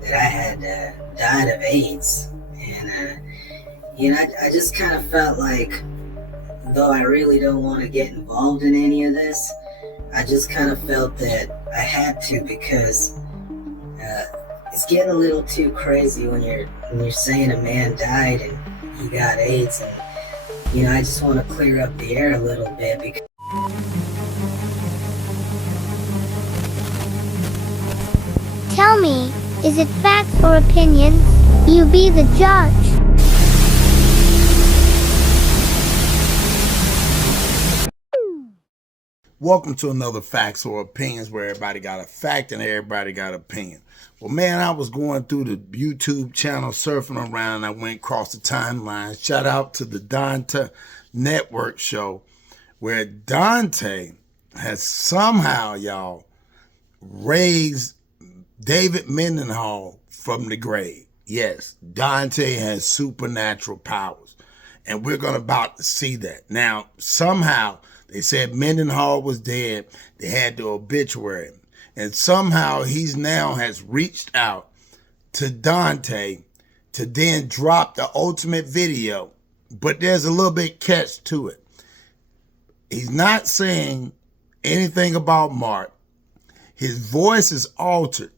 that I had died of AIDS. And, I just kind of felt like, though I really don't want to get involved in any of this, I just kind of felt that I had to, because it's getting a little too crazy when you're saying a man died and he got AIDS. And I just want to clear up the air a little bit. Because tell me, is it facts or opinions? You be the judge. Welcome to another Facts or Opinions, where everybody got a fact and everybody got an opinion. Well, man, I was going through the YouTube channel, surfing around, and I went across the timeline. Shout out to the Dontae Network show, where Dontae has somehow, y'all, raised David Mendenhall from the grave. Yes, Dontae has supernatural powers, and we're about to see that. Now, somehow, they said Mendenhall was dead. They had the obituary. And somehow he's now has reached out to Dontae to then drop the ultimate video. But there's a little bit catch to it. He's not saying anything about Mark. His voice is altered.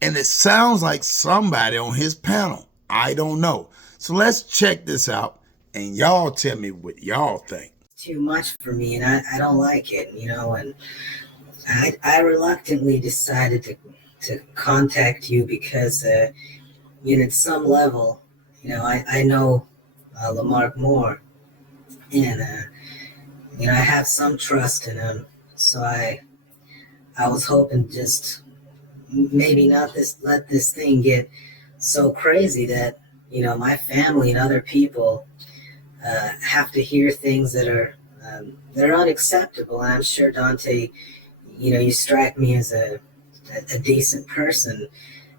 And it sounds like somebody on his panel. I don't know. So let's check this out. And y'all tell me what y'all think. too much for me, and I don't like it, and I reluctantly decided to contact you because, at some level, I know Lamarck Moore, and, I have some trust in him, so I was hoping just maybe not let this thing get so crazy that, my family and other people have to hear things that are unacceptable. And I'm sure, Dontae, you strike me as a decent person.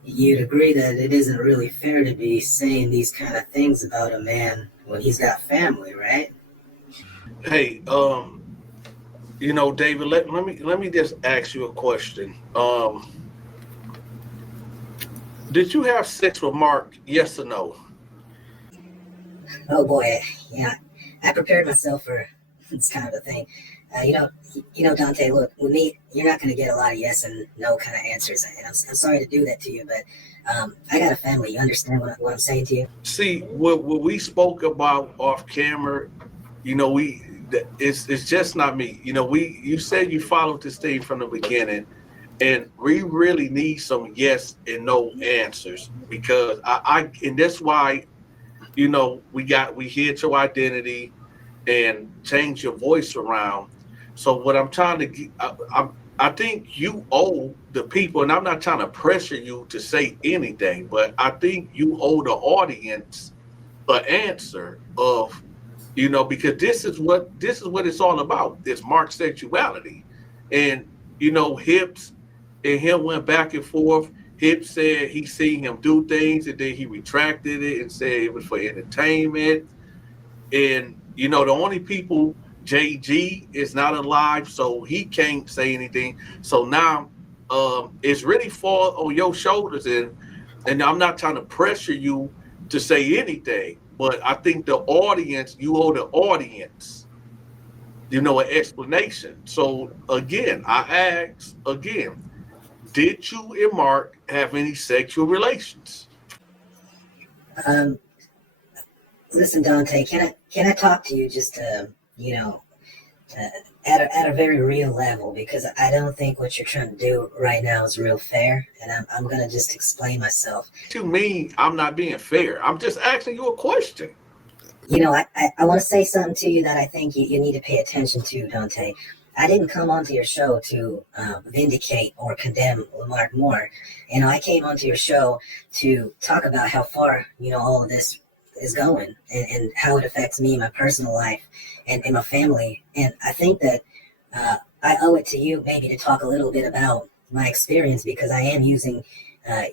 You'd agree that it isn't really fair to be saying these kind of things about a man when he's got family, right? Hey, David, let me just ask you a question. Did you have sex with Mark? Yes or no? Oh boy, yeah. I prepared myself for this kind of a thing. Dontae, look, with me, you're not going to get a lot of yes and no kind of answers, and I'm sorry to do that to you, but I got a family. You understand what I'm saying to you? See, what we spoke about off camera, it's just not me. You said you followed this thing from the beginning, and we really need some yes and no answers, because and that's why, we hid your identity and change your voice around. So what I'm trying to get, I think you owe the people, and I'm not trying to pressure you to say anything, but I think you owe the audience an answer of, because this is what it's all about. It's Mark's sexuality, and Hips and him went back and forth. Hip said he seen him do things, and then he retracted it and said it was for entertainment. And the only people, JG is not alive, so he can't say anything. So now it's really fall on your shoulders, and I'm not trying to pressure you to say anything, but I think you owe the audience, an explanation. So again, I ask again, did you and Mark have any sexual relations? Listen, Dontae, can I talk to you just at a very real level, because I don't think what you're trying to do right now is real fair, and I'm gonna just explain myself. To me, I'm not being fair. I'm just asking you a question. I want to say something to you that I think you need to pay attention to, Dontae. I didn't come onto your show to vindicate or condemn Lamarck Moore. I came onto your show to talk about how far, all of this is going, and how it affects me, my personal life, and my family. And I think that I owe it to you maybe to talk a little bit about my experience, because I am using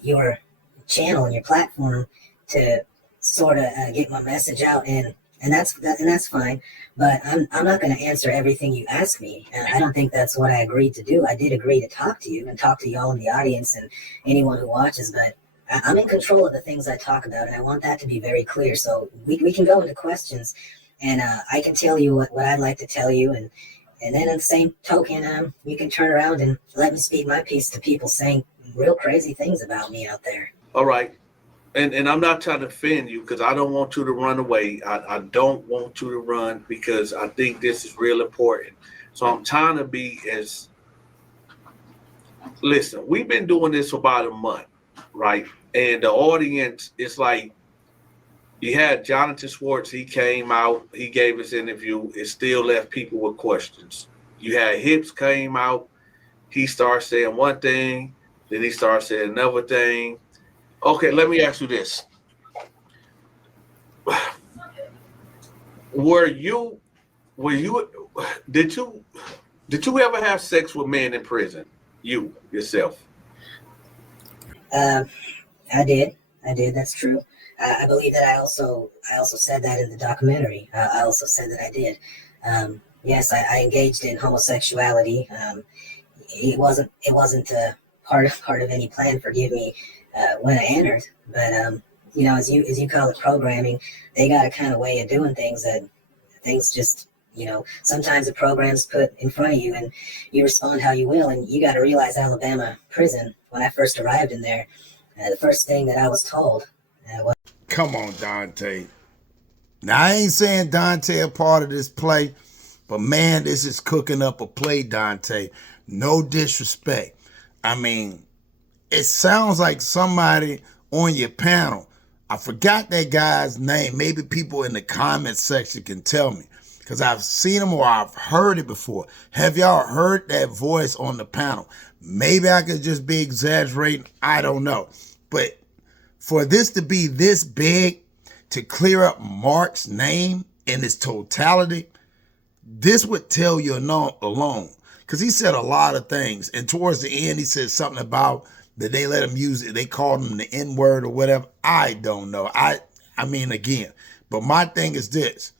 your channel and your platform to sort of get my message out. And and that's fine. But I'm not going to answer everything you ask me. I don't think that's what I agreed to do. I did agree to talk to you and talk to y'all in the audience and anyone who watches, but I'm in control of the things I talk about, and I want that to be very clear. So we can go into questions, and I can tell you what I'd like to tell you, and then at the same token, you can turn around and let me speak my piece to people saying real crazy things about me out there. All right. And I'm not trying to offend you because I don't want you to run away. I don't want you to run because I think this is real important. So I'm trying to be as, listen, we've been doing this for about a month, right? And the audience is like, you had Jonathan Schwartz, he came out, he gave his interview, it still left people with questions. You had Hips came out, he started saying one thing, then he started saying another thing. Okay, let me ask you this. Did you ever have sex with men in prison? You, yourself? I did. That's true. I believe that I also said that in the documentary. I also said that I did. Yes, I engaged in homosexuality. It wasn't part of any plan, forgive me, when I entered. But as you call it, programming, they got a kind of way of doing things that things just, sometimes the program's put in front of you and you respond how you will. And you got to realize Alabama prison, when I first arrived in there, the first thing that I was told was, come on, Dontae. Now, I ain't saying Dontae a part of this play, but man, this is cooking up a play, Dontae. No disrespect. I mean, it sounds like somebody on your panel. I forgot that guy's name. Maybe people in the comment section can tell me, because I've seen him or I've heard it before. Have y'all heard that voice on the panel? Maybe I could just be exaggerating. I don't know. But for this to be this big, to clear up Mark's name in its totality, this would tell you alone. Because he said a lot of things. And towards the end, he said something about that they let him use it. They called him the N-word or whatever. I don't know. I mean, again, but my thing is this.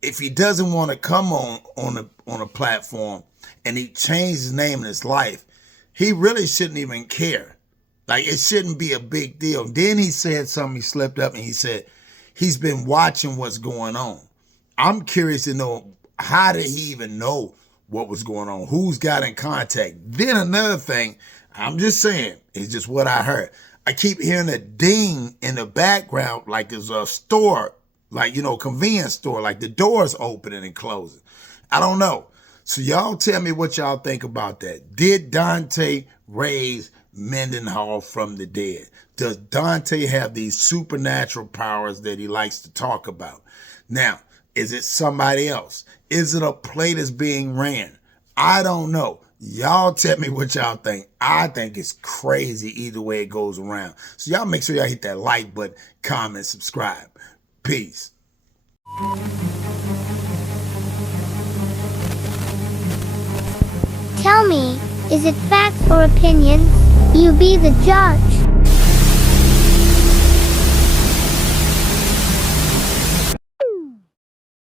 If he doesn't want to come on a platform and he changed his name in his life, he really shouldn't even care. Like, it shouldn't be a big deal. Then he said something, he slipped up and he said he's been watching what's going on. I'm curious to know, how did he even know what was going on? Who's got in contact? Then another thing, I'm just saying, it's just what I heard. I keep hearing a ding in the background like there's a store, like, convenience store, like the doors opening and closing. I don't know. So y'all tell me what y'all think about that. Did Dontae raise Mendenhall from the dead? Does Dontae have these supernatural powers that he likes to talk about? Now, is it somebody else? Is it a play that's being ran? I don't know. Y'all tell me what y'all think. I think it's crazy either way it goes around. So y'all make sure y'all hit that like button, comment, subscribe. Peace. Tell me, is it facts or opinions? You be the judge.